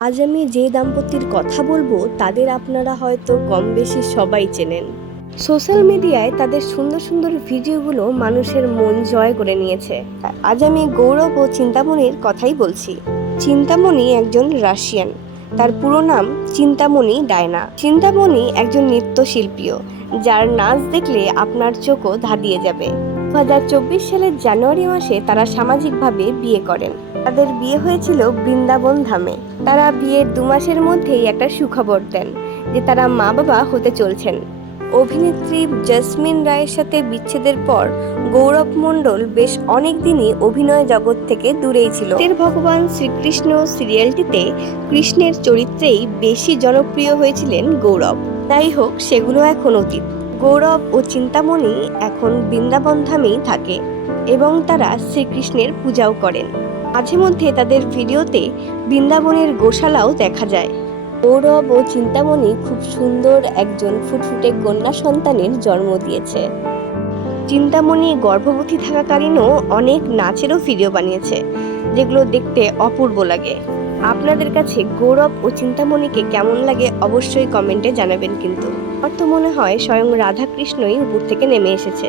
আজ আমি যে দাম্পত্যের কথা বলবো তাদের আপনারা হয়তো কম বেশি সবাই চেনেন। সোশ্যাল মিডিয়ায় তাদের সুন্দর সুন্দর ভিডিওগুলো মানুষের মন জয় করে নিয়েছে। আজ আমি গৌরব ও চিন্তামণির কথাই বলছি। চিন্তামণি একজন রাশিয়ান, তার পুরো নাম চিন্তামণি ডায়না। চিন্তামণি একজন নৃত্যশিল্পীও, যার নাচ দেখলে আপনার চোখও ধাঁধিয়ে যাবে। 2024 সালের জানুয়ারি মাসে তারা সামাজিকভাবে বিয়ে করেন। তাদের বিয়ে হয়েছিল বৃন্দাবন ধামে। তারা বিয়ের 2 মাসের মধ্যেই একটা সুখবর দেন যে তারা মা বাবা হতে চলছেন। অভিনেত্রী জেসমিন রায়ের সাথে বিচ্ছেদের পর গৌরব মণ্ডল বেশ অনেক দিনই অভিনয় জগৎ থেকে দূরেই ছিল। ভগবান শ্রীকৃষ্ণ সিরিয়ালটিতে কৃষ্ণের চরিত্রেই বেশি জনপ্রিয় হয়েছিলেন গৌরব। যাই হোক, সেগুলো এখন অতীত। গৌরব ও চিন্তামণি এখন বৃন্দাবন ধামেই থাকে এবং তারা শ্রীকৃষ্ণের পূজাও করেন। মাঝে মধ্যে তাদের ভিডিওতে বৃন্দাবনের গোশালাও দেখা যায়। গৌরব ও চিন্তামণি খুব সুন্দর একজন ফুটফুটে কন্যা সন্তানের জন্ম দিয়েছে। চিন্তামণি গর্ভবতী থাকাকালীনও অনেক নাচেরও ভিডিও বানিয়েছে, যেগুলো দেখতে অপূর্ব লাগে। আপনাদের কাছে গৌরব ও চিন্তামণিকে কেমন লাগে অবশ্যই কমেন্টে জানাবেন। কিন্তু আমার তো মনে হয় স্বয়ং রাধাকৃষ্ণই উপর থেকে নেমে এসেছে।